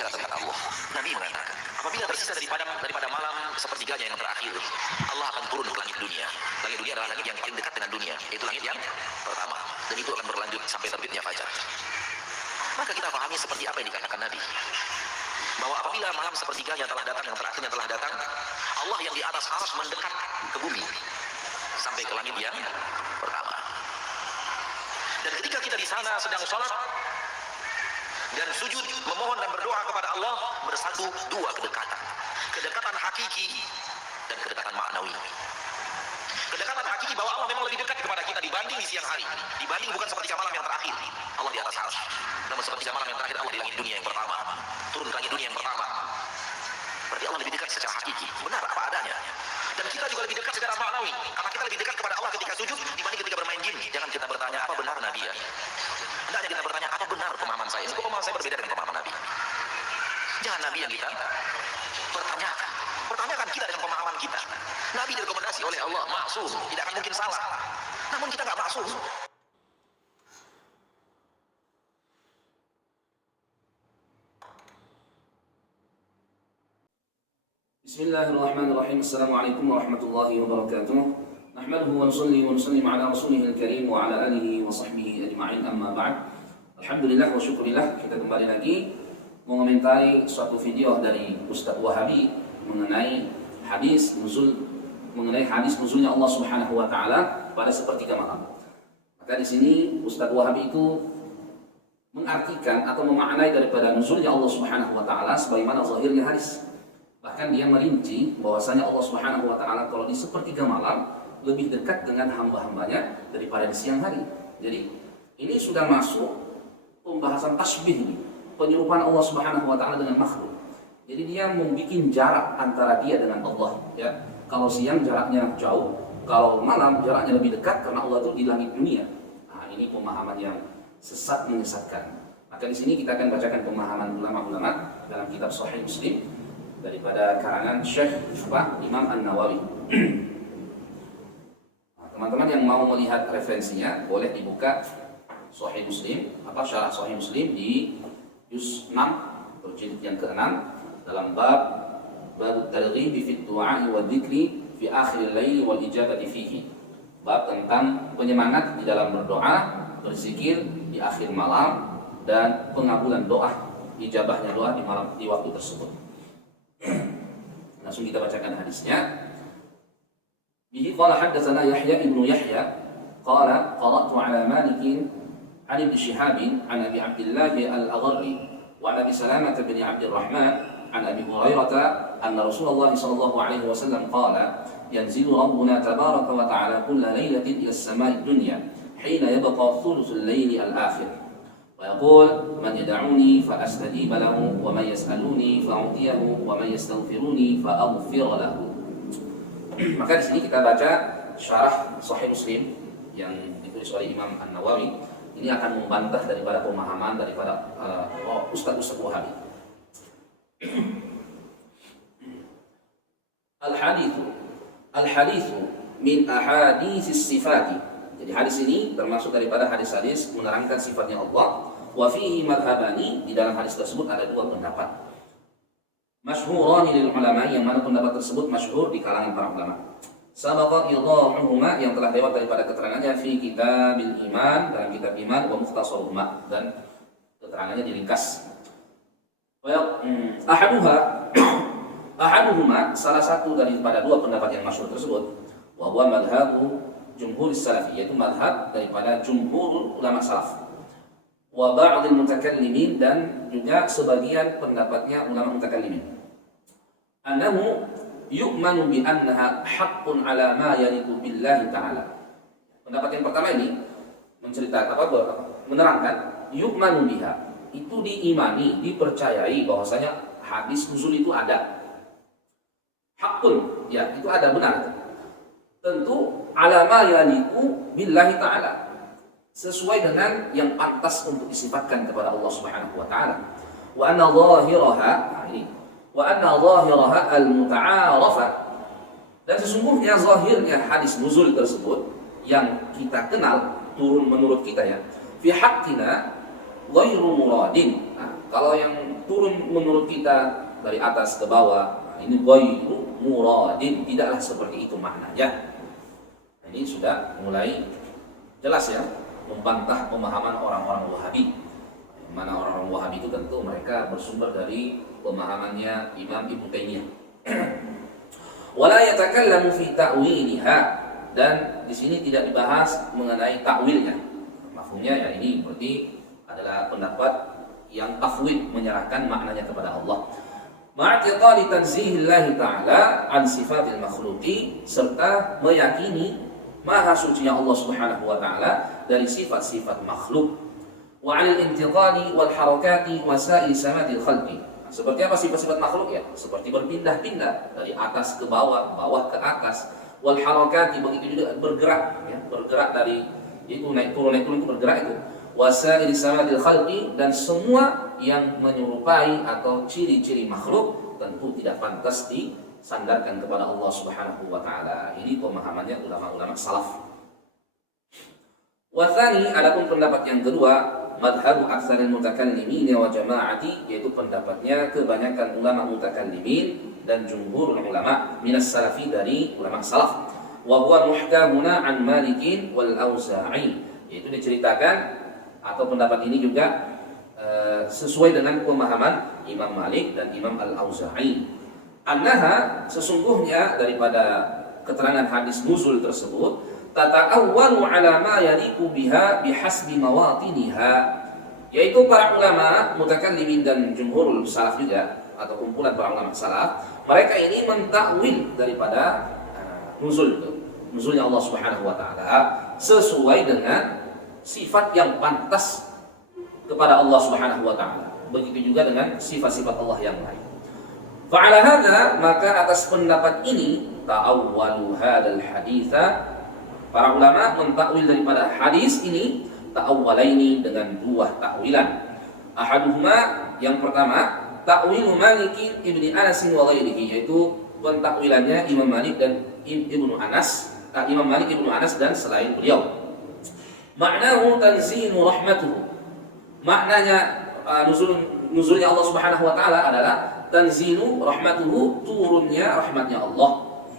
berbicara tentang Allah. Nabi mengatakan, apabila tersisa daripada malam sepertiganya yang terakhir, Allah akan turun ke langit dunia. Langit dunia adalah langit yang paling dekat dengan dunia, yaitu langit yang pertama. Dan itu akan berlanjut sampai terbitnya fajar. Maka kita pahami seperti apa yang dikatakan Nabi, bahwa apabila malam sepertiganya telah datang, yang terakhirnya telah datang, Allah yang di atas arsy mendekat ke bumi sampai ke langit yang pertama. Dan ketika kita di sana sedang sholat dan sujud memohon dan berdoa kepada Allah, bersatu dua kedekatan. Kedekatan hakiki dan kedekatan maknawi. Kedekatan hakiki bahwa Allah memang lebih dekat kepada kita dibanding di siang hari, dibanding bukan seperti malam yang terakhir Allah di atas arsy, namun seperti malam yang terakhir Allah di langit dunia yang pertama, turun ke langit dunia yang pertama. Berarti Allah lebih dekat secara hakiki, benar apa adanya. Dan kita juga lebih dekat secara maknawi, karena kita lebih dekat kepada Allah ketika sujud dibanding ketika bermain game. Jangan kita bertanya apa benar Nabi ya. Hendaknya kita bertanya apa benar pemahaman saya. Ini pemahaman saya berbeda dengan pemahaman Nabi. Jangan Nabi yang kita pertanyakan. Pertanyakan kita dengan pemahaman kita. Nabi direkomendasi oleh Allah maksum, tidak akan mungkin salah. Namun kita nggak maksum. Bismillahirrahmanirrahim. Assalamualaikum warahmatullahi wabarakatuh. Nahmaduhu wa nusalli wa nusallim ala rasulihil karim wa ala alihi wa sahbihi ajma'in, amma ba'd. Alhamdulillah wa syukurillah, kita kembali lagi mengomentari suatu video dari Ustaz Wahabi mengenai hadis nuzulnya Allah Subhanahu wa taala pada sepertiga malam. Maka di sini Ustaz Wahabi itu mengartikan atau memaknai daripada nuzulnya Allah Subhanahu wa taala sebagaimana zahirnya hadis. Bahkan dia merinci bahwasanya Allah Subhanahu wa taala kalau di sepertiga malam lebih dekat dengan hamba-hambanya daripada di siang hari. Jadi ini sudah masuk pembahasan tasbih ini, penyerupaan Allah Subhanahu wa taala dengan makhluk. Jadi dia membuat jarak antara dia dengan Allah, ya. Kalau siang jaraknya jauh, kalau malam jaraknya lebih dekat karena Allah itu di langit dunia. Nah, ini pemahaman yang sesat menyesatkan. Maka di sini kita akan bacakan pemahaman ulama-ulama dalam kitab Sahih Muslim daripada karangan Syekh Imam An-Nawawi. Nah, teman-teman yang mau melihat referensinya boleh dibuka Sahih Muslim, syarah Sahih Muslim di juz 6 atau jilid yang ke-6 dalam bab targhib fi du'a wa dzikri fi akhir al-lail wal ijabati fihi. Bab tentang penyemangat di dalam berdoa, berzikir di akhir malam dan pengabulan doa, ijabahnya doa di waktu tersebut. Langsung kita bacakan hadisnya. Bihi qala haddatsana Yahya ibnu Yahya qala qara'tu ala Malik an Ibn Shihab an Abi Abdullah al-Agharri wa Abi Salamah bin Abdurrahman an Abi Hurairah anna Rasulullah sallallahu alaihi wasallam qala yanzilu Rabbuna tabaraka wa ta'ala kulla lailatin ila as-sama'i ad-dunya hina yabqa thuluthul layli al-akhir. ويقول من يدعوني فأستجيب له ومن يسألوني فأعطيه ومن يستغفروني فأغفر له. Maka di sini kita baca syarah Sahih Muslim yang ditulis oleh Imam An-Nawawi. Ini akan membantah daripada pemahaman daripada Ustaz Wahabi. Al-hadithu min ahaditsis sifati. Jadi hadis ini termasuk daripada hadis-hadis menerangkan sifatnya Allah. Wa fihi madhhabani, di dalam hadis tersebut ada dua pendapat. Masyhurani lil ulama, yang mana pendapat tersebut masyhur di kalangan para ulama. Sabaqa idahuhuma, yang telah lewat daripada keterangannya fi kitabil iman, dalam kitab iman, wa mukhtasaruhuma, dan keterangannya diringkas. Ahaduhuma, salah satu daripada dua pendapat yang masyhur tersebut, wa huwa madhhabu jumhur salafi, yaitu madhab daripada jumhur ulama salaf, wa ba'dil mutakallimin, dan juga sebagian pendapatnya ulama mutakallimin, annahu yu'manu bi annaha haqqun ala ma yaliqu billahi ta'ala. Pendapat yang pertama ini menceritakan menerangkan yu'manu biha, itu diimani, dipercayai bahwasanya hadis nuzul itu ada. Haqqun, ya, itu ada, benar. Tentu ala ma yaliqu billahi ta'ala, sesuai dengan yang pantas untuk disifatkan kepada Allah Subhanahu wa taala. Wa anna dhahiraha al-muta'arafa, dan sesungguhnya zahirnya hadis nuzul tersebut yang kita kenal turun menurut kita, ya, fi haqqina ghairu muradin. Nah, Kalau yang turun menurut kita dari atas ke bawah, ini ghairu muradin, tidaklah seperti itu maknanya. Ini sudah mulai jelas ya, membantah pemahaman orang-orang Wahabi. Mana orang-orang Wahabi itu tentu mereka bersumber dari pemahamannya Imam Ibnu Taimiyah. Wala yatakallamu fi ta'wiliha, dan di sini tidak dibahas mengenai takwilnya. Mafhumnya ya, ini berarti adalah pendapat yang tafwid, menyerahkan maknanya kepada Allah. Ma'tiqadi tanzihillah ta'ala an sifatil makhluqi, serta meyakini maha sucinya Allah Subhanahu wa taala dari sifat-sifat makhluk. Wa 'anil intiqali wal harakati wasail samadil khalqi. Seperti apa sifat-sifat makhluk ya? Seperti berpindah-pindah dari atas ke bawah, bawah ke atas. Wal harakati, begitu juga bergerak ya, bergerak dari itu naik turun itu bergerak itu. Wasail samadil khalqi, dan semua yang menyerupai atau ciri-ciri makhluk tentu tidak pantas disandarkan kepada Allah Subhanahu wa taala. Ini pemahamannya ulama-ulama salaf. Wa tsani, adapun pendapat yang kedua, madhabu aktsaril mutakallimin wa jama'ati, yaitu pendapatnya kebanyakan ulama mutakallimin dan jumhur ulama minas salafi, dari ulama salaf. Wa huwa muhkamuna an Malikin wal Auza'i, yaitu diceritakan atau pendapat ini juga sesuai dengan pemahaman Imam Malik dan Imam Al-Auza'i. Annaha, sesungguhnya daripada keterangan hadis nuzul tersebut, tata'awwalu ala ma yaliqu biha bihasbi mawatiniha, yaitu para ulama mutakallimin dan jumhurul salaf juga, atau kumpulan para ulama salaf, mereka ini mentakwil daripada nuzulnya Allah Subhanahu wa taala sesuai dengan sifat yang pantas kepada Allah Subhanahu wa taala. Begitu juga dengan sifat-sifat Allah yang lain. Fa'ala hadza, maka atas pendapat ini, ta'awwalu hadzal haditsa, para ulama mentakwil daripada hadis ini ta'awwalaini, dengan dua takwilan. Ahaduhuma, yang pertama, ta'wilu Malik ibni Anas wa ghairihi, yaitu pentakwilannya Imam Malik dan Ibnu Anas, Imam Malik Ibnu Anas dan selain beliau. Maknahu tanzinu rahmatuhu, maknanya nuzulnya Allah Subhanahu wa taala adalah tanzinu rahmatuhu, turunnya rahmatnya Allah,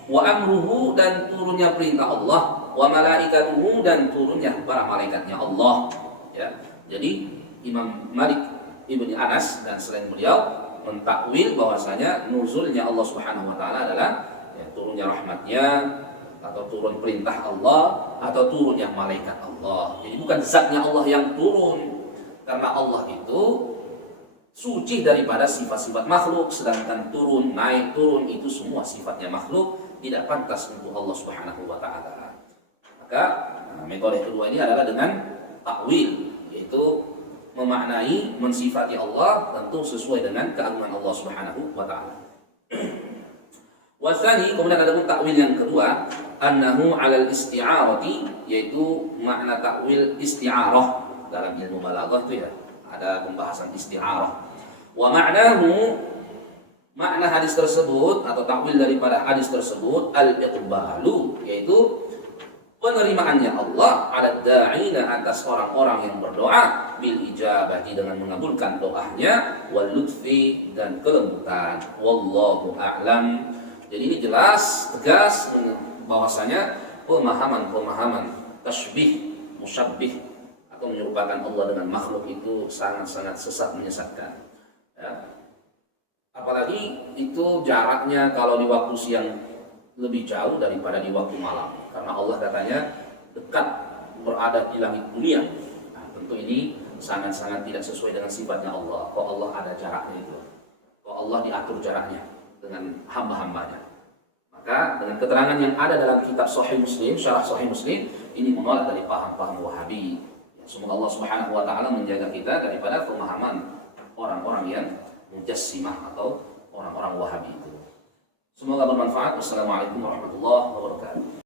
wa amruhu, dan turunnya perintah Allah, wa malaikatuhu, dan turunnya para malaikatnya Allah ya. Jadi Imam Malik Ibnu Anas dan selain beliau mentakwil bahwasanya nuzulnya Allah Subhanahu wa taala adalah ya, turunnya rahmatnya, atau turun perintah Allah, atau turunnya malaikat Allah. Jadi bukan zatnya Allah yang turun, karena Allah itu suci daripada sifat-sifat makhluk, sedangkan turun, naik, turun itu semua sifatnya makhluk, tidak pantas untuk Allah Subhanahu wa taala. Maka metode kedua ini adalah dengan takwil, yaitu memaknai, mensifati Allah tentu sesuai dengan keagungan Allah Subhanahu wa taala. Wasani, kemudian ada pun takwil yang kedua, annahu 'alal isti'arati, yaitu makna takwil isti'arah. Dalam ilmu balaghah itu ya ada pembahasan isti'arah. Wa ma'nahu, makna hadis tersebut atau takwil daripada hadis tersebut, al-iqbalu, yaitu penerimaannya Allah ala da'ina, atas orang-orang yang berdoa, bil ijabati, dengan mengabulkan doanya, wal lutfi, dan kelembutan. Wallahu a'lam. Jadi ini jelas, tegas bahwasanya pemahaman tasybih, musyabbih, atau menyerupakan Allah dengan makhluk itu sangat-sangat sesat, menyesatkan ya. Apalagi itu jaraknya kalau di waktu siang lebih jauh daripada di waktu malam, karena Allah katanya dekat, berada di langit dunia. Nah, tentu ini sangat-sangat tidak sesuai dengan sifatnya Allah. Kok Allah ada jaraknya itu? Kok Allah diatur jaraknya dengan hamba-hambanya? Maka dengan keterangan yang ada dalam kitab Sahih Muslim, syarah Sahih Muslim, ini menolak dari paham-paham Wahabi. Semoga Allah Subhanahu wa taala menjaga kita daripada pemahaman orang-orang yang mujassimah atau orang-orang Wahabi itu. Semoga bermanfaat. Wassalamualaikum warahmatullahi wabarakatuh.